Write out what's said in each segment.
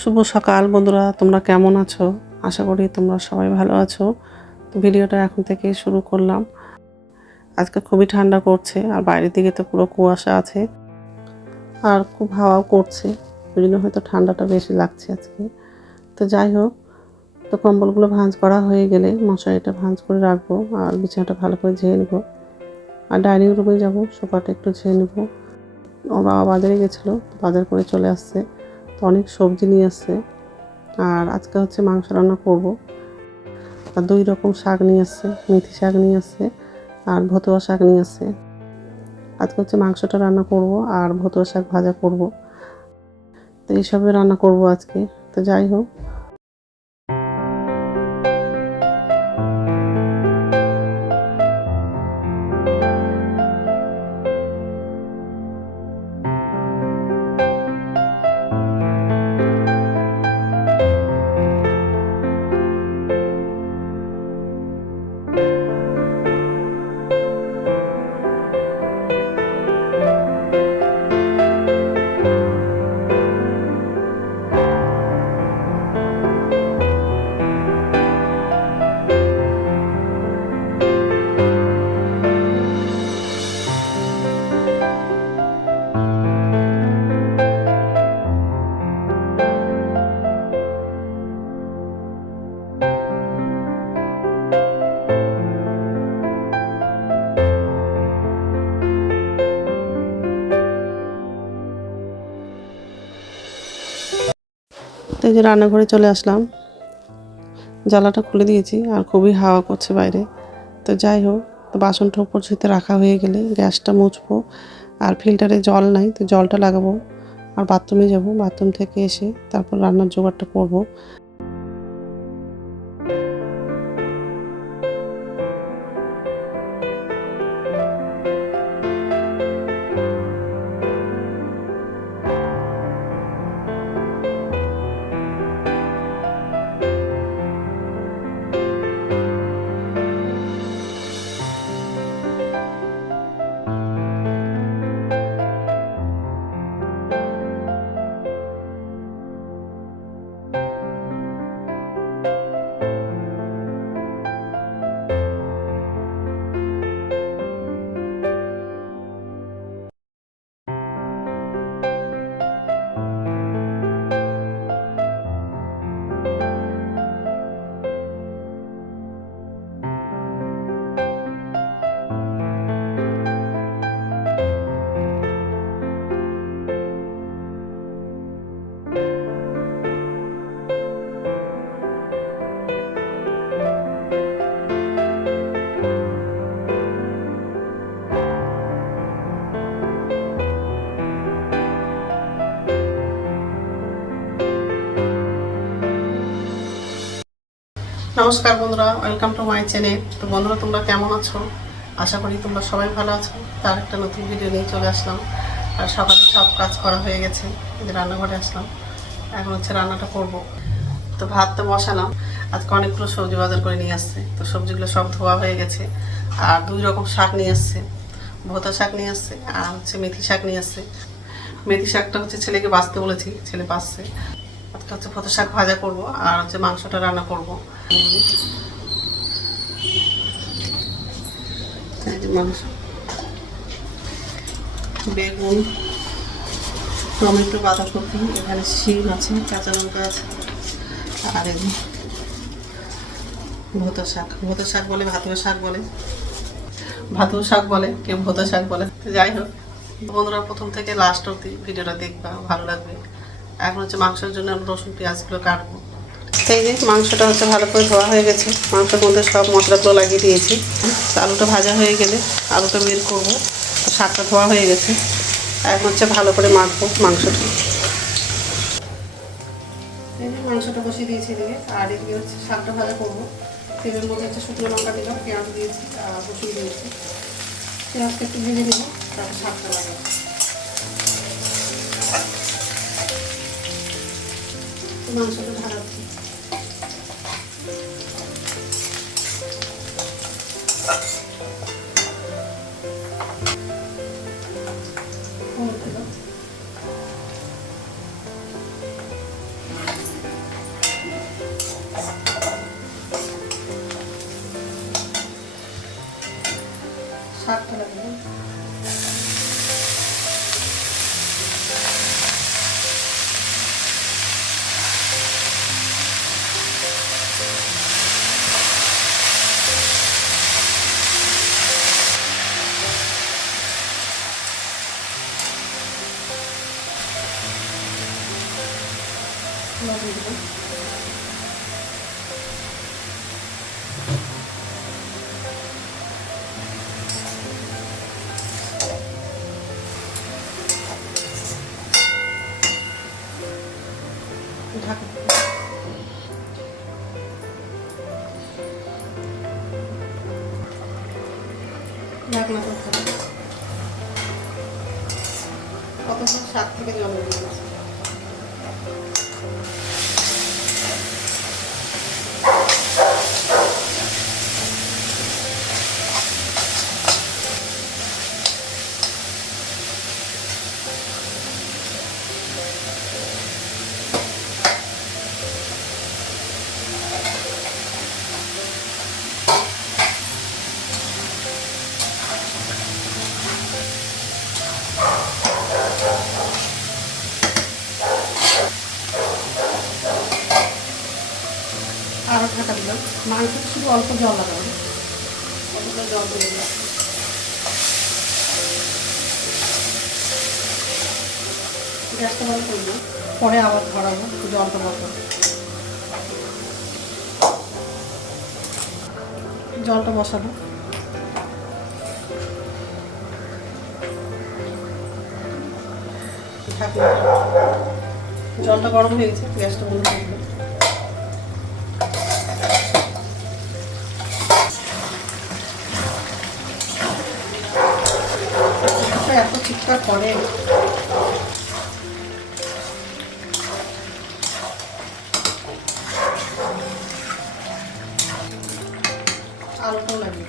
শুভ সকাল বন্ধুরা, তোমরা কেমন আছো? আশা করি তোমরা সবাই ভালো আছো। তো ভিডিওটা এখন থেকে শুরু করলাম। আজকে খুবই ঠান্ডা করছে আর বাইরের দিকে তো পুরো কুয়াশা আছে আর খুব হাওয়াও করছে, ওই জন্য হয়তো ঠান্ডাটা বেশি লাগছে আজকে। তো যাই হোক, তো কম্বলগুলো ভাঁজ করা হয়ে গেলে মশারিটা ভাঁজ করে রাখবো আর বিছানাটা ভালো করে ঝেড়ে নেবো। আর ডাইনিং রুমে যাবো, সোফাটা একটু ঝেড়ে নেবো। ওর বাবা বাজারে গেছিলো, বাজার করে চলে আসছে, তো অনেক সবজি নিয়ে আসছে। আর আজকে হচ্ছে মাংস রান্না করব। আর 2 রকম শাক নিয়ে আসছে, মেথি শাক নিয়ে আসছে আর ভতুয়া শাক নিয়ে আসছে। আজকে হচ্ছে মাংসটা রান্না করব আর ভতুয়া শাক ভাজা করব। তো এইসবে রান্না করব আজকে। তো যাই হোক, তো এই যে রান্নাঘরে চলে আসলাম, জ্বালাটা খুলে দিয়েছি আর খুবই হাওয়া করছে বাইরে। তো যাই হোক, তো বাসনটা উপর ঝুঁতে রাখা হয়ে গেলে গ্যাসটা মুছবো। আর ফিল্টারে জল নাই, তো জলটা লাগাবো। আর বাথরুমে যাব, বাথরুম থেকে এসে তারপর রান্নার জোগাড়টা করব। নমস্কার বন্ধুরা, ওয়েলকাম টু মাই চ্যানেল। তো বন্ধুরা, তোমরা কেমন আছো? আশা করি তোমরা সবাই ভালো আছো। তার একটা নতুন ভিডিও নিয়ে চলে আসলাম। আর সকালে সব কাজ করা হয়ে গেছে, রান্নাঘরে আসলাম। এখন হচ্ছে রান্নাটা করব। তো ভাত তো বসালাম। আজকে অনেকগুলো সবজি বাজার করে নিয়ে আসছে, তো সবজিগুলো সব ধোয়া হয়ে গেছে। আর 2 রকম শাক নিয়ে আসছে, ভোতা শাক নিয়ে আসছে আর হচ্ছে মেথি শাক নিয়ে আসছে। মেথি শাকটা হচ্ছে ছেলেকে বাছতে বলেছি, ছেলে বাছছে। আজকে হচ্ছে ভোতা শাক ভাজা করব আর হচ্ছে মাংসটা রান্না করব। মাংস, বেগুন, টমেটো, বাঁধাকপি, এখানে শিম আছে, কাঁচা লঙ্কা আছে। আর এই ভোতা শাক, ভোতা শাক বলে, ভাতুয়া শাক বলে, ভাতুয়া শাক বলে, কেউ ভোতা শাক বলে। যাই হোক বন্ধুরা, প্রথম থেকে লাস্ট অবধি ভিডিওটা দেখবা, ভালো লাগবে। এখন হচ্ছে মাংসের জন্য রসুন পেঁয়াজগুলো কাটবো। এই যে মাংসটা হচ্ছে ভালো করে ধোয়া হয়ে গেছে, মাংসের মধ্যে সব মশলাগুলো লাগিয়ে দিয়েছি। আলুটা ভাজা হয়ে গেলে আলুটা বের করবো। শাকটা ধোয়া হয়ে গেছে, এখন হচ্ছে ভালো করে মাখবো মাংসটা। এই যে মাংসটা বসিয়ে দিয়েছি এদিকে, আর এদিকে হচ্ছে শাকটা ভাজা করবো। তেলের মধ্যে হচ্ছে শুকনো লঙ্কা দিলাম, পেঁয়াজ দিয়েছি আর রসুন দিয়েছি। পেঁয়াজটা একটু ভেজে দেবো, তারপর শাকটা লাগাবো। মাংসটা ঢালাচ্ছি। লবণ দেবো। ঢাকা ঢাকনা করতে হবে। কতক্ষণ 7 থেকে 9 মিনিট। আরও ঢাকা দিলাম। মাংসতে শুধু অল্প জল লাগাবো, অল্প জল দিয়ে দিলাম। গ্যাসটা বন্ধ করবো, পরে আবার ধরাবো, জলটা বন্ধ। জলটা বসাবো। জলটা গরম হয়ে গেছে, গ্যাসটা বন্ধ করবো। এত চিৎকার করে। আলুটাও লাগে।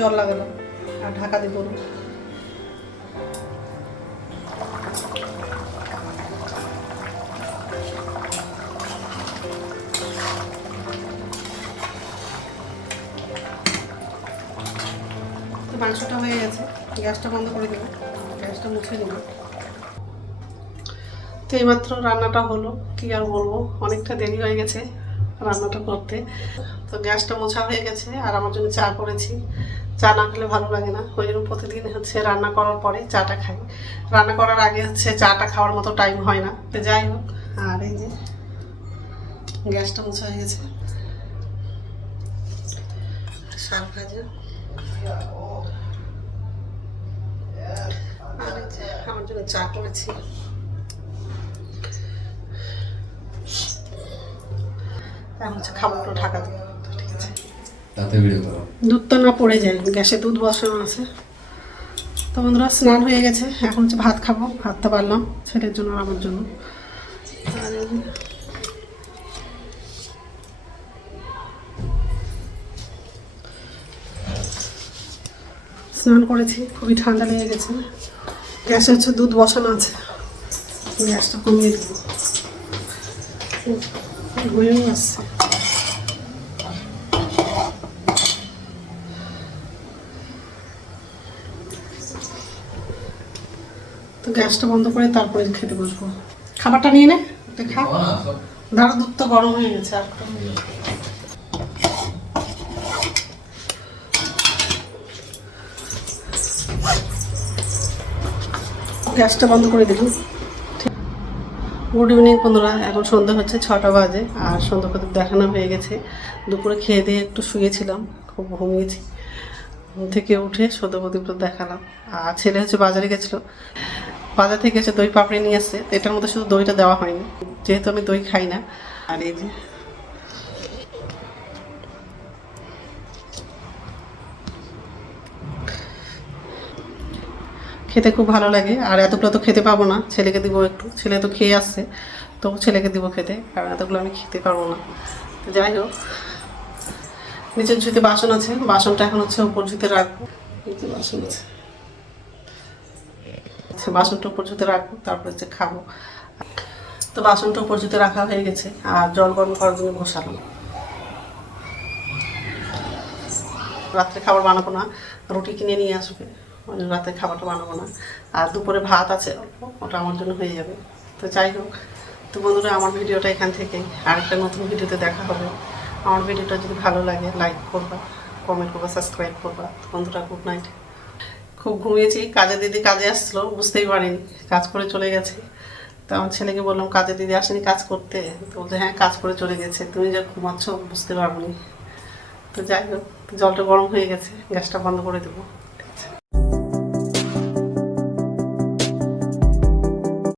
জল লাগালাম আর ঢাকা দিব। মাংসটা হয়ে গেছে, গ্যাসটা বন্ধ করে দেবো, গ্যাসটা মুছে দেবো। তো এইমাত্র রান্নাটা হলো, কি আর বলবো, অনেকটা দেরি হয়ে গেছে রান্নাটা করতে। তো গ্যাসটা মোছা হয়ে গেছে আর আমার জন্য চা করেছি। চা না খেলে ভালো লাগে না, ওই জন্য প্রতিদিন হচ্ছে রান্না করার পরে চাটা খাই। রান্না করার আগে হচ্ছে চাটা খাওয়ার মতো টাইম হয় না। তো যাই হোক, আর এই যে গ্যাসটা মোছা হয়ে গেছে। শাক ভাজা আর এই যে আমার জন্য চা করেছি। এখন হচ্ছে খাবারগুলো ঢাকা দেবো। ঠিক আছে, দুধটা না পড়ে যায়, গ্যাসে দুধ বসানো আছে। তো বন্ধুরা স্নান হয়ে গেছে, এখন হচ্ছে ভাত খাবো। ভাতটা পারলাম ছেলের জন্য আর আমার জন্য। আর স্নান করেছি, খুবই ঠান্ডা লেগে গেছে। গ্যাসে হচ্ছে দুধ বসানো আছে, গ্যাসটা কমিয়ে দেবো। হয়েও আসছে। তো গ্যাসটা বন্ধ করে তারপরে খেতে বসবো। খাবারটা নিয়ে নে, খা। দাঁড়া, দুধ তো গরম হয়ে গেছে। আর গ্যাসটা বন্ধ করে দিলাম। গুড ইভিনিং বন্ধুরা, এখন সন্ধ্যা হচ্ছে 6টা বাজে আর সন্ধ্যা প্রদীপ দেখানো হয়ে গেছে। দুপুরে খেয়ে দিয়ে একটু শুয়েছিলাম, খুব ঘুমিয়েছি। ঘুম থেকে উঠে সন্ধ্যা প্রদীপটা দেখালাম। আর ছেলে হচ্ছে বাজারে গেছিলো, বাজার থেকে এসে দই পাপড়ি নিয়ে আসছে। এটার মধ্যে শুধু দইটা দেওয়া হয়নি, যেহেতু আমি দই খাই না। আর এই যে খেতে খুব ভালো লাগে। আর এতগুলো তো খেতে পাবো না, ছেলেকে দিব একটু। ছেলে তো খেয়ে আসছে, তো ছেলেকে দিব খেতে, কারণ এতগুলো আমি খেতে পারবো না। তো যাই হোক, নিচের ঝুঁতে বাসন আছে, বাসনটা এখন হচ্ছে উপর ঝুঁতে রাখবো। বাসন আছে, বাসনটা উপর ঝুঁতে রাখবো, তারপর হচ্ছে খাবো। তো বাসনটা উপর ঝুঁতে রাখা হয়ে গেছে আর জল গরম করার জন্য বসালাম। রাত্রে খাবার বানাবো না, রুটি কিনে নিয়ে আসবে, ওই জন্য রাতে খাবারটা বানাবো না। আর দুপুরে ভাত আছে অল্প, ওটা আমার জন্য হয়ে যাবে। তো যাই হোক, তো বন্ধুরা আমার ভিডিওটা এখান থেকে আরেকটা নতুন ভিডিওতে দেখা হবে। আমার ভিডিওটা যদি ভালো লাগে লাইক করবা, কমেন্ট করবা, সাবস্ক্রাইব করবা। তো বন্ধুরা গুড নাইট। খুব ঘুমিয়েছি, কাজের দিদি কাজে আসছিলো, বুঝতেই পারিনি, কাজ করে চলে গেছে। তো আমার ছেলেকে বললাম কাজের দিদি আসেনি কাজ করতে, তো বলছে হ্যাঁ কাজ করে চলে গেছে, তুমি যা ঘুমাচ্ছ বুঝতে পারবো নি। তো যাই হোক, জলটা গরম হয়ে গেছে, গ্যাসটা বন্ধ করে দেবো।